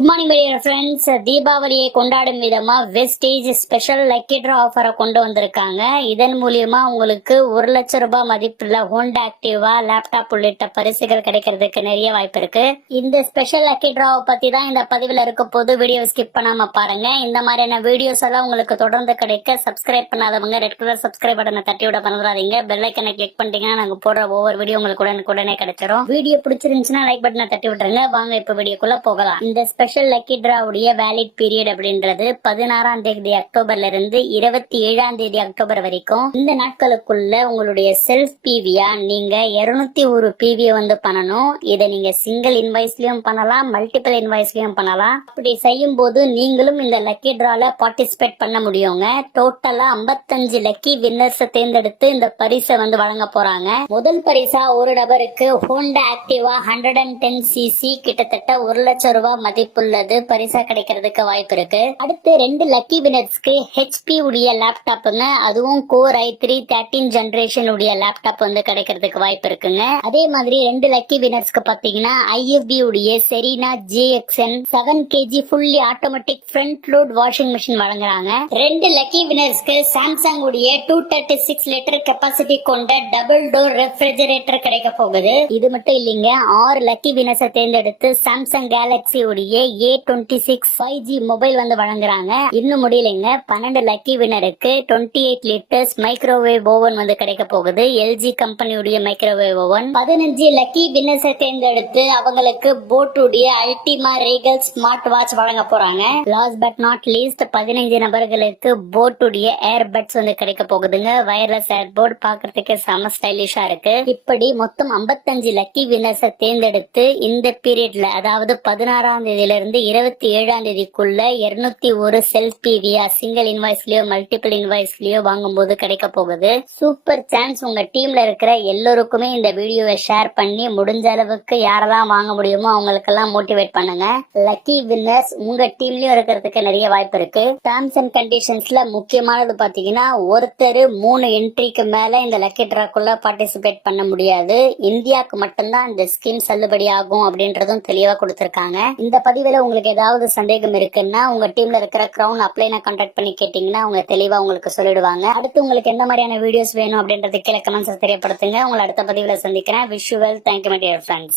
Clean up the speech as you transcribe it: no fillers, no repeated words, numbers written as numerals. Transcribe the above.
Good morning my dear friends. தீபாவளியை கொண்டாடும் விதமா வெஸ்டேஜ் ஸ்பெஷல் லக்கி டிரா ஆஃபரை கொண்டு வந்திருக்காங்க. இதன் மூலியமா உங்களுக்கு 1,00,000 ரூபாய் மதிப்புள்ள ஹோண்டா ஆக்டிவா, லேப்டாப் உள்ளிட்ட பரிசுகள் கிடைக்கிறதுக்கு நிறைய வாய்ப்பு இருக்கு. இந்த ஸ்பெஷல் லக்கி டிராவை பத்தி தான் இந்த பதிவுல இருக்க போது. வீடியோ ஸ்கிப் பண்ணாம பாருங்க. இந்த மாதிரியான வீடியோஸ் எல்லாம் உங்களுக்கு தொடர்ந்து கிடைக்க சப்ஸ்கிரைப் பண்ணாதவங்க ரெட் கலர் சப்ஸ்கிரைப் பட்டனை தட்டி விட மறந்துடாதீங்க. பெல் ஐக்கனை கிளிக் பண்ணிட்டீங்கன்னா நாங்க போடுற ஒவ்வொரு வீடியோ உங்களுக்கு உடனே கிடைச்சிடும். வீடியோ பிடிச்சிருந்துச்சுன்னா லைக் பட்டனை தட்டி விட்டுருங்க. வாங்க இப்ப வீடியோக்குள்ள போகலாம். இந்த ஸ்பெஷல் லக்கி டிராவுடைய வேலிட் பீரியட் அப்படின்றது 16ஆம் தேதி அக்டோபர்ல இருந்து 27ஆம் தேதி அக்டோபர் வரைக்கும். இந்த நாட்களுக்குள்ள உங்களுடைய செல்ஃப் பிவியா நீங்க 201 பிவியை வந்து பண்ணணும். இதை நீங்க சிங்கிள் இன்வாய்ஸ்லயும் பண்ணலாம், மல்டிபிள் இன்வாய்ஸ்லயும் பண்ணலாம். அப்படி செய்யும் போது நீங்களும் இந்த லக்கி டிரால பார்ட்டிசிபேட் பண்ண முடியுங்க. டோட்டலா 55 லக்கி வின்னர்ஸ் தேர்ந்தெடுத்து இந்த பரிசை வந்து வழங்க போறாங்க. முதல் பரிசா ஒரு நபருக்கு ஹோண்டா ஆக்டிவா 110cc கிட்டத்தட்ட 1,00,000 ரூபாய் மதிப்புள்ளது பரிசா கிடைக்கிறதுக்கு வாய்ப்பு இருக்கு. அடுத்து 2 லக்கி வினர்ஸ்க்கு ஹெச்பி உடைய லேப்டாப்புங்க, அதுவும் கோர் i3 13 ஜெனரேஷன் உடைய லேப்டாப் வந்து கிடைக்கிறதுக்கு வாய்ப்பு இருக்குங்க. அதே மாதிரி 2 லக்கி வினர்ஸ்க்கு பாத்தீங்கன்னா IFB உடைய Serena JXN 7 kg fully automatic front load washing machine வழங்குறாங்க. 2 லக்கி வினர்ஸ்க்கு சாம்சங் உடைய 236 லிட்டர் கெபாசிட்டி கொண்ட டபுள் டோர் ரெஃப்ரிஜரேட்டர் கிடைக்க போகுது. இது மட்டும் இல்லைங்க, 6 லக்கி வினர்ஸை தேர்ந்தெடுத்து சாம்சங் கேலக்சி உடைய A26 5G மொபைல் வந்து வழங்குறாங்க. இன்னும் முடியலைங்க, 12 லக்கி வினருக்கு 28 லிட்டர்ஸ் மைக்ரோவேவ் ஓவன் வந்து கிடைக்க போகுது. LG கம்பெனியுடைய மைக்ரோவேவ் ஓவன். 15 லக்கி வினர்ஸை தேர்ந்தெடுத்து அவங்களுக்கு போட்டுடைய அல்டிமா ரீகல் ஸ்மார்ட் வாட்ச் வழங்க போறாங்க. லாஸ்ட் பட் நாட் லீஸ்ட் 15 நபர்களுக்கு போட்டுடைய ஏர்பட்ஸ் வந்து கிடைக்க போகுதுங்க. வயர்லெஸ் ஏர்போர்ட் பாக்குறதுக்கு செம ஸ்டைலிஷா இருக்கு. இப்படி மொத்தம் 55 லக்கி வினர்ஸை தேர்ந்தெடுத்து இந்த பீரியட்ல, அதாவது 16ஆம் தேதியில இருந்து 27ஆம் தேதிக்குள்ள 201 செல்ஃப் பிவியா சிங்கிள் இன்வாய்ஸ்லயோ மல்டிபிள் இன்வாய்ஸ்லயோ வாங்கும் போது கிடைக்க போகுது. Super chance. உங்க டீம்ல இருக்கிற எல்லோருக்குமே இந்த வீடியோவை ஷேர் பண்ணி முடிஞ்ச அளவுக்கு யாரெல்லாம் வாங்க முடியுமோ அவங்களுக்கெல்லாம் மோட்டிவேட் பண்ணுங்க. லக்கி வின்னர்ஸ் உங்க டீம்லயும் இருக்கிறதுக்கு நிறைய வாய்ப்பு இருக்கு. டேர்ம்ஸ் அண்ட் கண்டிஷன்ஸ்ல முக்கியமானது பாத்தீங்கன்னா, ஒருத்தர் 3 என்ட்ரிக்கு மேல இந்த லக்கி டிராக்குள்ள பார்ட்டிசிபேட் பண்ண முடியாது. இந்தியாவுக்கு மட்டும்தான் இந்த ஸ்கீம் செல்லுபடி ஆகும் அப்படின்றதும் தெளிவா கொடுத்திருக்காங்க. இந்த பதிவுல உங்களுக்கு ஏதாவது சந்தேகம் இருக்குன்னா உங்க டீம்ல இருக்கிற கிரவுன் அப்ளைனா கான்டாக்ட் பண்ணி கேட்டீங்கன்னா அவங்க தெளிவா உங்களுக்கு சொல்லிடுவாங்க. அடுத்து உங்களுக்கு எந்த மாதிரியான வீடியோஸ் வேணும் அப்படின்றது கீழே கமெண்ட்ஸ் தெரியப்படுத்துங்க. உங்களை அடுத்த பதிவுல சந்திக்கிறேன். Wish you well. Thank you my dear friends.